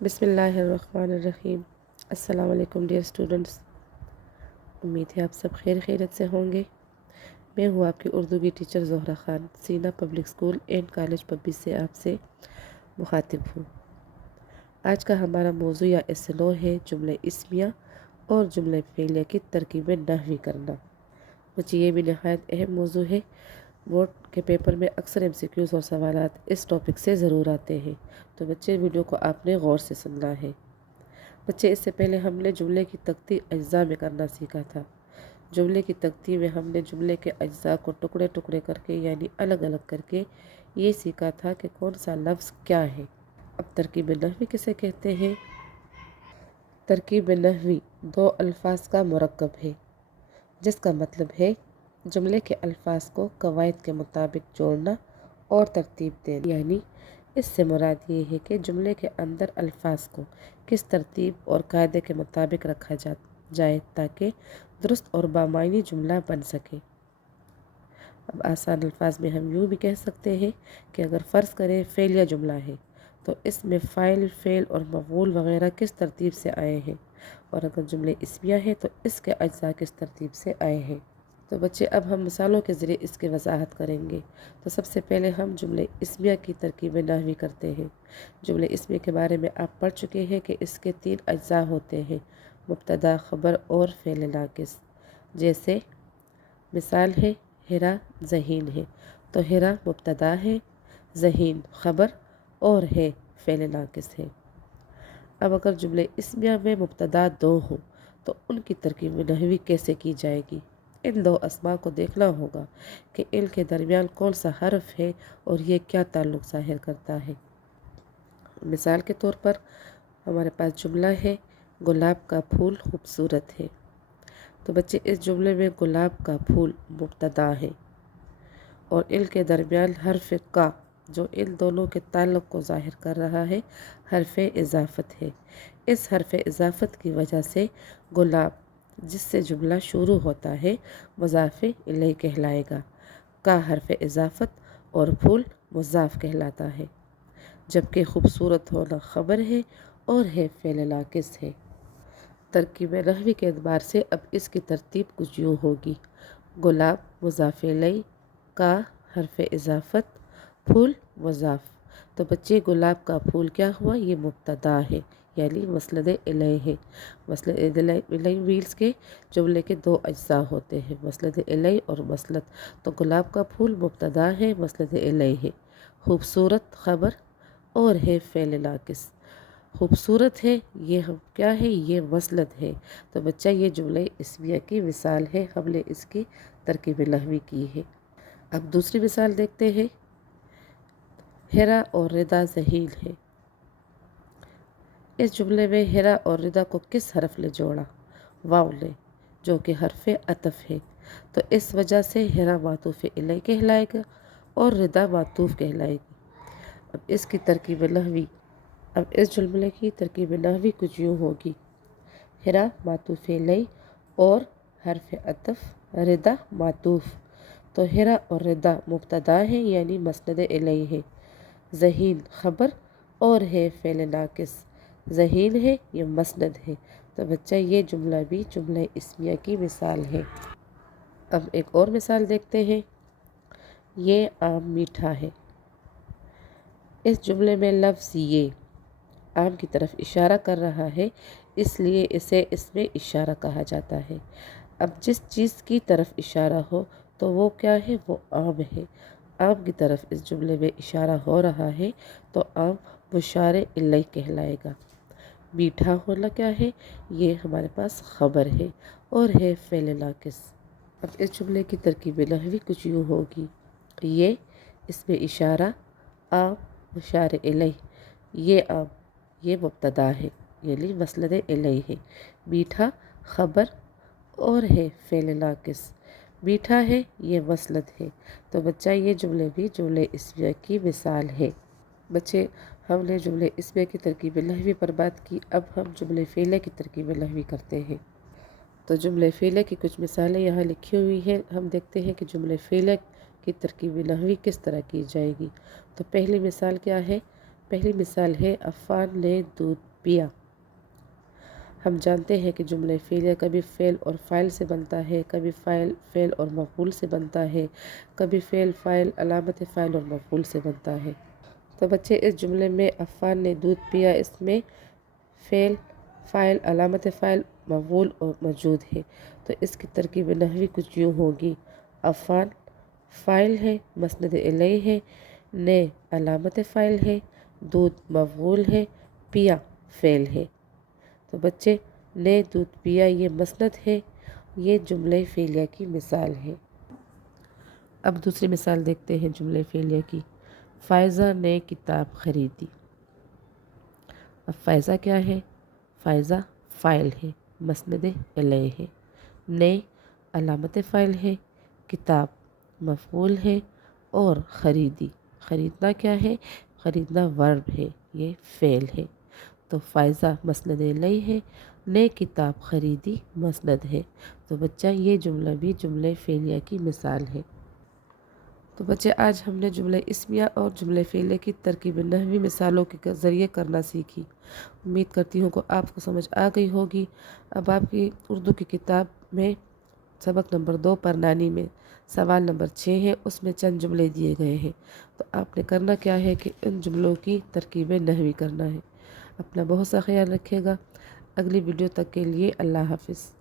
بسم اللہ الرحمن الرحیم۔ السلام علیکم ڈیئر اسٹوڈنٹس، امید ہے آپ سب خیریت سے ہوں گے۔ میں ہوں آپ کی اردو کی teacher Zahra Khan, Sina public school and college Pabbi سے آپ سے مخاطب ہوں۔ آج کا ہمارا موضوع یا ایسلو ہے جملے اسمیہ اور جملے فعلیہ کی ترکیبیں نحوی کرنا۔ بچے یہ بھی نہایت اہم موضوع ہے، بورڈ کے پیپر میں اکثر MCQs اور سوالات اس ٹاپک سے ضرور آتے ہیں، تو بچے ویڈیو کو آپ نے غور سے سننا ہے۔ بچے اس سے پہلے ہم نے جملے کی تکتی اجزاء میں کرنا سیکھا تھا۔ جملے کی تکتی میں ہم نے جملے کے اجزاء کو ٹکڑے ٹکڑے کر کے یعنی الگ الگ کر کے یہ سیکھا تھا کہ کون سا لفظ کیا ہے۔ اب ترکیب نحوی کسے کہتے ہیں؟ ترکیب نحوی دو الفاظ کا مرکب ہے، جس کا مطلب ہے جملے کے الفاظ کو قواعد کے مطابق جوڑنا اور ترتیب دینا۔ یعنی اس سے مراد یہ ہے کہ جملے کے اندر الفاظ کو کس ترتیب اور قاعدے کے مطابق رکھا جائے تاکہ درست اور بامعنی جملہ بن سکے۔ اب آسان الفاظ میں ہم یوں بھی کہہ سکتے ہیں کہ اگر فرض کریں فعلیہ جملہ ہے تو اس میں فاعل، فعل اور مفعول وغیرہ کس ترتیب سے آئے ہیں، اور اگر جملے اسمیہ ہے تو اس کے اجزاء کس ترتیب سے آئے ہیں۔ تو بچے اب ہم مثالوں کے ذریعے اس کی وضاحت کریں گے۔ تو سب سے پہلے ہم جملے اسمیہ کی ترکیب نحوی کرتے ہیں۔ جملے اسمیہ کے بارے میں آپ پڑھ چکے ہیں کہ اس کے 3 اجزاء ہوتے ہیں، مبتدا، خبر اور فعل ناقص۔ جیسے مثال ہے ہرا ذہین ہے، تو ہرا مبتدا ہے، ذہین خبر اور ہے فعل ناقص ہے۔ اب اگر جملے اسمیہ میں مبتدا 2 ہوں تو ان کی ترکیب نحوی کیسے کی جائے گی؟ ان 2 اسماء کو دیکھنا ہوگا کہ ان کے درمیان کون سا حرف ہے اور یہ کیا تعلق ظاہر کرتا ہے۔ مثال کے طور پر ہمارے پاس جملہ ہے گلاب کا پھول خوبصورت ہے، تو بچے اس جملے میں گلاب کا پھول مبتدا ہے اور ان کے درمیان حرف کا جو ان دونوں کے تعلق کو ظاہر کر رہا ہے حرف اضافت ہے۔ اس حرف اضافت کی وجہ سے گلاب جس سے جملہ شروع ہوتا ہے مضاف الیہ کہلائے گا، کا حرف اضافت اور پھول مضاف کہلاتا ہے، جبکہ خوبصورت ہونا خبر ہے اور ہے فعل ناقص ہے۔ ترکیب نحوی کے اعتبار سے اب اس کی ترتیب کچھ یوں ہوگی: گلاب مضاف الیہ، کا حرف اضافت، پھول مضاف۔ تو بچے گلاب کا پھول کیا ہوا؟ یہ مبتدا ہے یعنی مسند الیہ ہے۔ مسند الیہ مینس کے جملے کے 2 اجزاء ہوتے ہیں، مسند الیہ اور مسند۔ تو گلاب کا پھول مبتدا ہے، مسند الیہ ہے، خوبصورت خبر اور ہے فعل ناقص۔ خوبصورت ہے یہ کیا ہے؟ یہ مسند ہے۔ تو بچہ یہ جملے اسمیہ کی مثال ہے، ہم نے اس کی ترکیب نحوی کی ہے۔ اب دوسری مثال دیکھتے ہیں، ہرا اور ردا ذہین ہے۔ اس جملے میں ہرا اور ردا کو کس حرف نے جوڑا؟ واو نے، جو کہ حرف عطف ہے، تو اس وجہ سے ہرا معطوف الیہ کہلائے گا اور ردا معطوف کہلائے گی۔ اب اس کی ترکیب نحوی، اب اس جملے کی ترکیب نحوی کچھ یوں ہوگی: ہرا معطوف الیہ اور حرف عطف ردا معطوف۔ تو ہرا اور ردا مبتدا ہے یعنی مسند الیہ ہے، ذہین خبر اور ہے فعل ناقص۔ ذہین ہے یہ مسند ہے، تو بچہ یہ جملہ بھی جملہ اسمیہ کی مثال ہے۔ اب ایک اور مثال دیکھتے ہیں، یہ آم میٹھا ہے۔ اس جملے میں لفظ یہ آم کی طرف اشارہ کر رہا ہے، اس لیے اسے اس میں اشارہ کہا جاتا ہے۔ اب جس چیز کی طرف اشارہ ہو تو وہ کیا ہے؟ وہ آم ہے۔ آم کی طرف اس جملے میں اشارہ ہو رہا ہے تو آم مشار الیہ کہلائے گا۔ میٹھا ہونا کیا ہے؟ یہ ہمارے پاس خبر ہے اور ہے فعل ناقص۔ اب اس جملے کی ترکیب نحوی کچھ یوں ہوگی: یہ اس میں اشارہ آم مشار الیہ، یہ آم یہ مبتدا ہے یعنی مسند الیہ ہے، میٹھا خبر اور ہے فعل ناقص۔ میٹھا ہے یہ مسند ہے، تو بچہ یہ جملے بھی جملے اسمیہ کی مثال ہے۔ بچے ہم نے جملے اسمیہ کی ترکیب نحوی پر بات کی، اب ہم جملے فعلیہ کی ترکیب نحوی کرتے ہیں۔ تو جملے فعلیہ کی کچھ مثالیں یہاں لکھی ہوئی ہیں، ہم دیکھتے ہیں کہ جملے فعلیہ کی ترکیب نحوی کس طرح کی جائے گی۔ تو پہلی مثال کیا ہے؟ پہلی مثال ہے عفان نے دودھ پیا۔ ہم جانتے ہیں کہ جملہ فعلیہ کبھی فعل اور فاعل سے بنتا ہے، کبھی فعل اور مفعول سے بنتا ہے، کبھی فعل فاعل علامت فاعل اور مفعول سے بنتا ہے۔ تو بچے اس جملے میں عفان نے دودھ پیا، اس میں فعل فاعل علامت فاعل مفعول اور موجود ہے۔ تو اس کی ترکیب نحوی کچھ یوں ہوگی: عفان فاعل ہے، مسند الیہ ہے، نے علامت فاعل ہے، دودھ مفعول ہے، پیا فعل ہے۔ تو بچے نے دودھ پیا یہ مسند ہے، یہ جملہ فعلیہ کی مثال ہے۔ اب دوسری مثال دیکھتے ہیں جملہ فعلیہ کی۔ فائزہ نے کتاب خریدی۔ اب فائزہ کیا ہے؟ فائزہ فاعل ہے، مسند الیہ ہے، نے علامت فاعل ہے، کتاب مفعول ہے اور خریدی، خریدنا کیا ہے؟ خریدنا ورب ہے، یہ فعل ہے۔ تو فائزہ مسند الیہ ہے، نے کتاب خریدی مسند ہے۔ تو بچہ یہ جملہ بھی جملہ فعلیہ کی مثال ہے۔ تو بچے آج ہم نے جملہ اسمیہ اور جملہ فعلیہ کی ترکیب نحوی مثالوں کے ذریعے کرنا سیکھی۔ امید کرتی ہوں کہ آپ کو سمجھ آ گئی ہوگی۔ اب آپ کی اردو کی کتاب میں سبق نمبر 2 پرنانی میں سوال نمبر 6 ہے، اس میں چند جملے دیے گئے ہیں۔ تو آپ نے کرنا کیا ہے کہ ان جملوں کی ترکیب نحوی کرنا ہے۔ اپنا بہت سا خیال رکھیے گا۔ اگلی ویڈیو تک کے لیے اللہ حافظ۔